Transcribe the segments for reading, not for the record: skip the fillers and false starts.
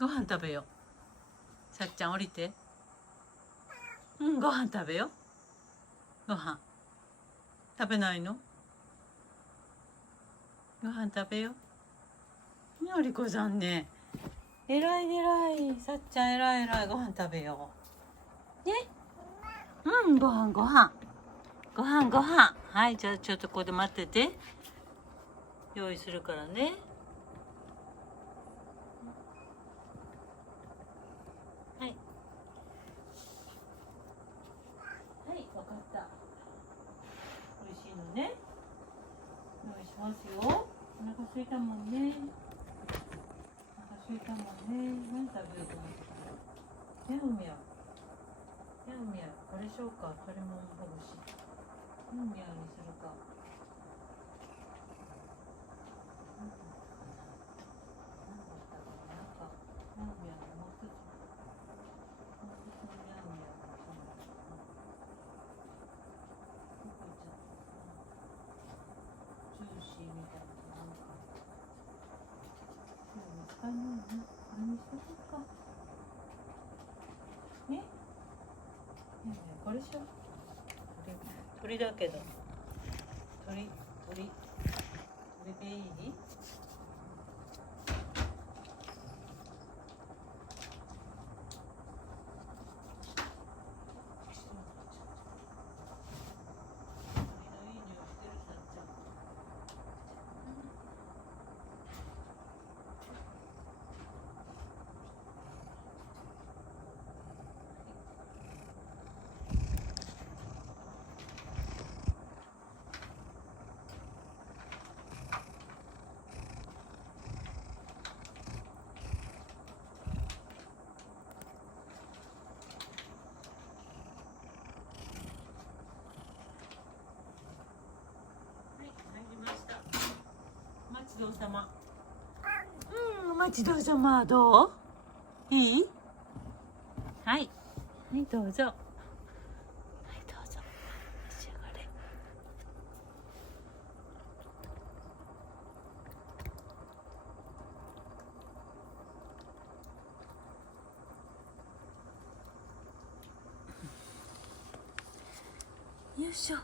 ご飯食べよう。さっちゃん降りて。うん、ご飯食べよう。ご飯食べないの？ご飯食べよう。のりこさんね、えらいえらい。さっちゃんえらいえらい。ご飯食べようね。うん、ご飯ご飯ご飯ご飯。はい、じゃあちょっとここで待ってて。用意するからね。はい。はい、わかった。美味しいのね。用意しますよ。お腹空いたもんね。お腹空いたもんね。何食べようと思ってたの？ミャオミャオ。ミャオミャオ。これしようか。鶏ももほぐし。ミャオミャオにするか。使えないな。これにしとこうか。ね。ねえねえ、これしよう。鳥だけど。鳥でいい？お待ちどうさま。お待ちどうさま。どう？いい？はい。はい、どうぞ。はい、どうぞ。召し上がれ。よいしょ。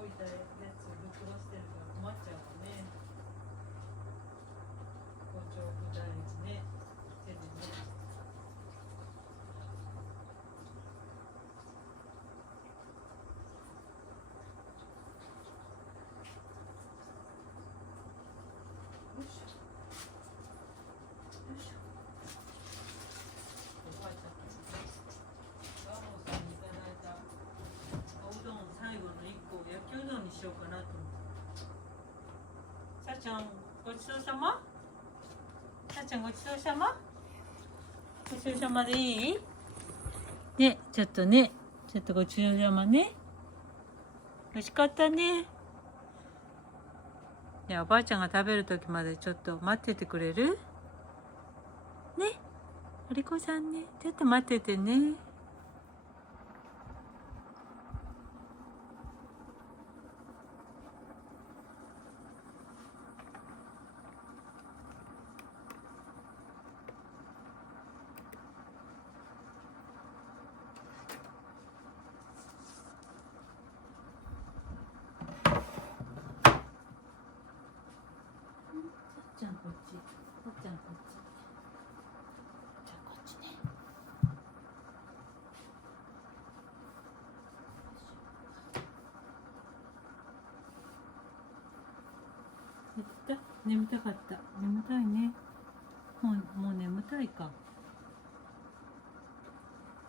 置いたやつぶっ飛ばしてるから困っちゃうわね。包丁具大事ね。手でね。よいしょ。よいしょ。おばあちゃん。ガモさんにいただいたおうどん最後の1個焼きうどんにしようかなと思って。さっちゃんごちそうさま。さっちゃんごちそうさま。ごちそうさまでいい？ね、ちょっとね、ちょっとごちそうさまね。美味しかったね。じゃあおばあちゃんが食べる時までちょっと待っててくれる？ね、お利口さんね、ちょっと待っててね。さっちゃんこっち。さっちゃんこっち。さっちゃんこっちね。眠たかった。眠たいね。もう眠たいか。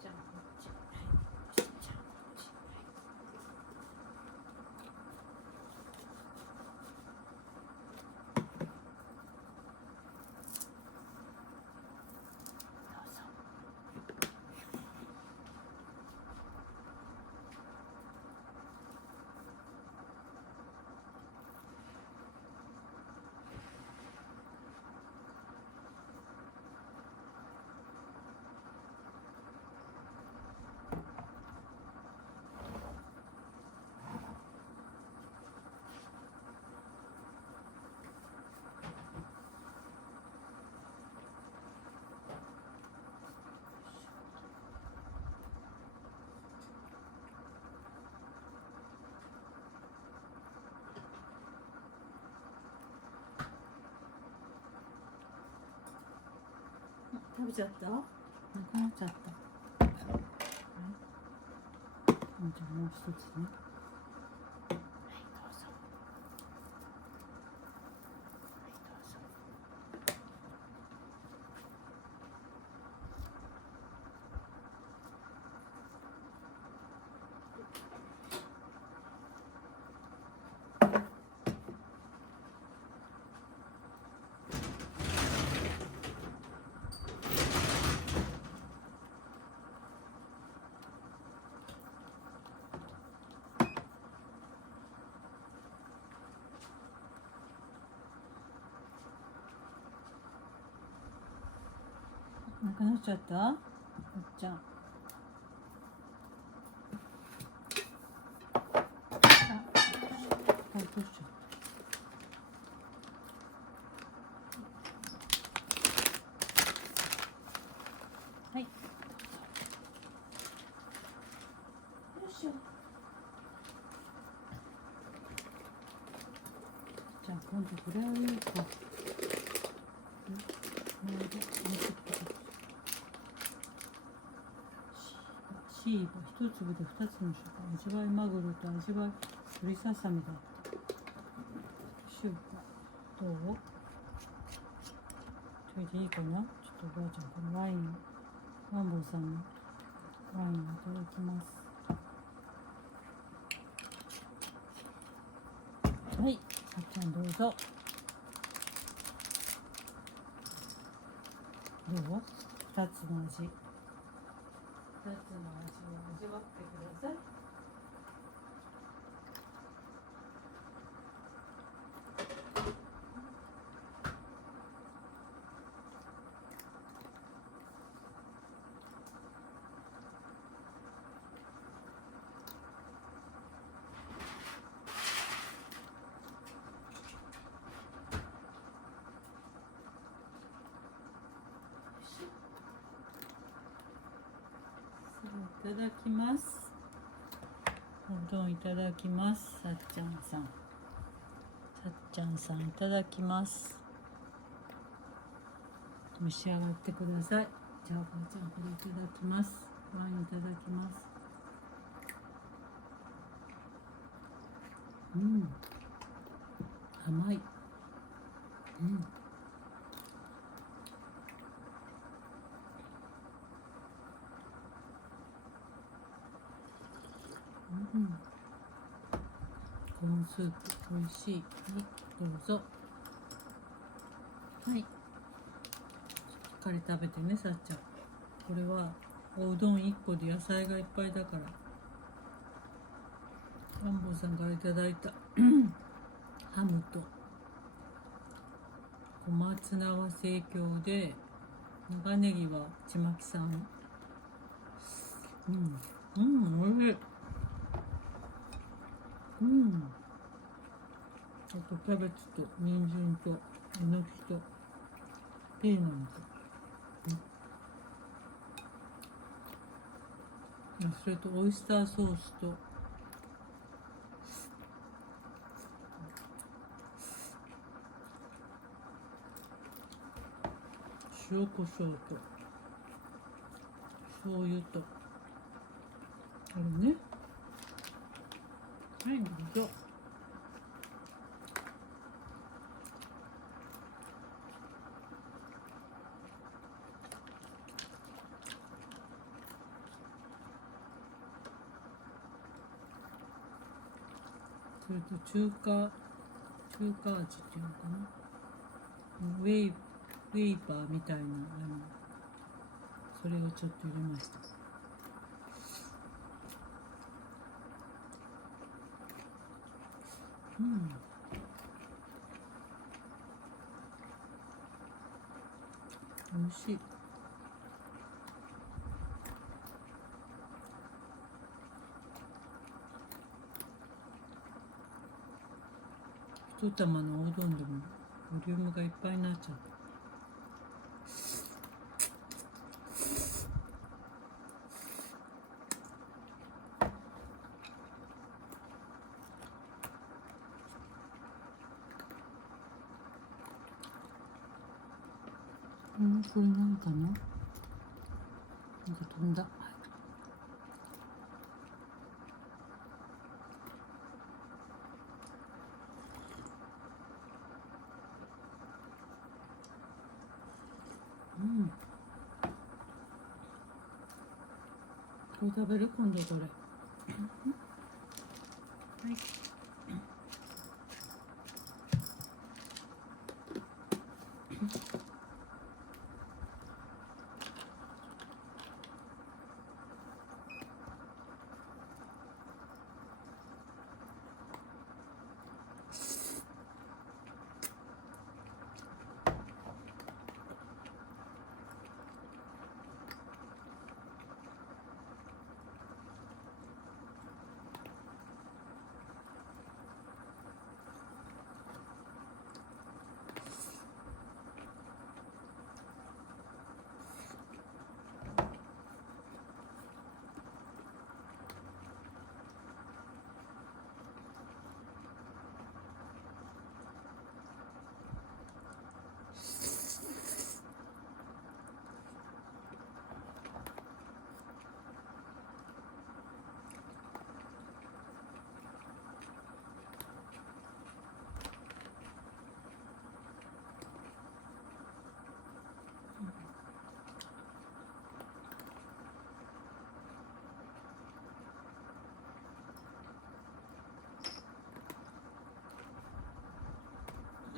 じゃあこっち。じゃあこっち。どうぞ。食べちゃった？なくなっちゃった。じゃあもう一つね。はい、どうぞ。はい、どうぞ。なくなっちゃった？おっちゃん。落としちゃった。はい。よいしょ。じゃあ今度これを言うか。シーバ一粒で二つの食感。味わいマグロと味わい鶏ささみだった。シューパーどう？それでいいかな。ちょっとおばあちゃんこのワイン、ワンボーさんにワインをいただきます。さっちゃんどうぞ。どう？2つの味。2つの味を味わってください。いただきます。おうどんいただきます。さっちゃんさん。さっちゃんさんいただきます。召し上がってください。じゃあおばあちゃんこれいただきます。ワインいただきます。甘い。コーンスープ美味しい。はい、どうぞ。はい。しっかり食べてね、さっちゃん。これはおうどん1個で野菜がいっぱいだから。ランボーさんからいただいたハムと小松菜は生協で、長ネギはちまきさん。おいしい。あとキャベツと人参とえのきとピーマンと、それとオイスターソースと塩コショウと醤油とあれね。はい、どうぞ。それと中華味っていうのかな、ウェイパーみたいなそれをちょっと入れました。美味しい。一玉のおうどんでもボリュームがいっぱいになっちゃった。これなんかな、なんか飛んだ。これ食べる？今度これ。はい。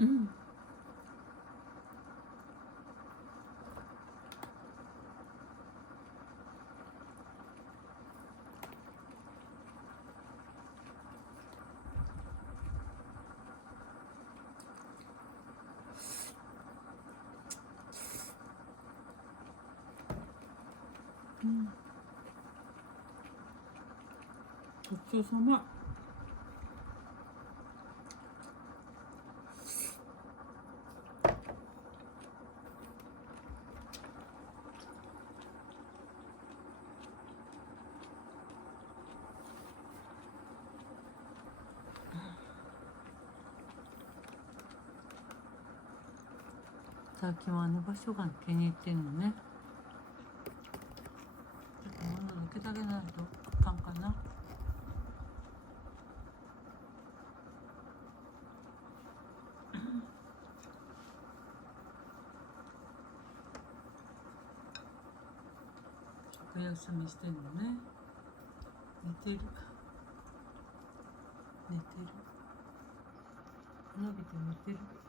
うん。うん。ごちそうさま。最近はあの場所が気に入ってんのね。ちょっと物抜けてあげないとあかんかな。お休みしてんのね。寝てる。寝てる。伸びて寝てる。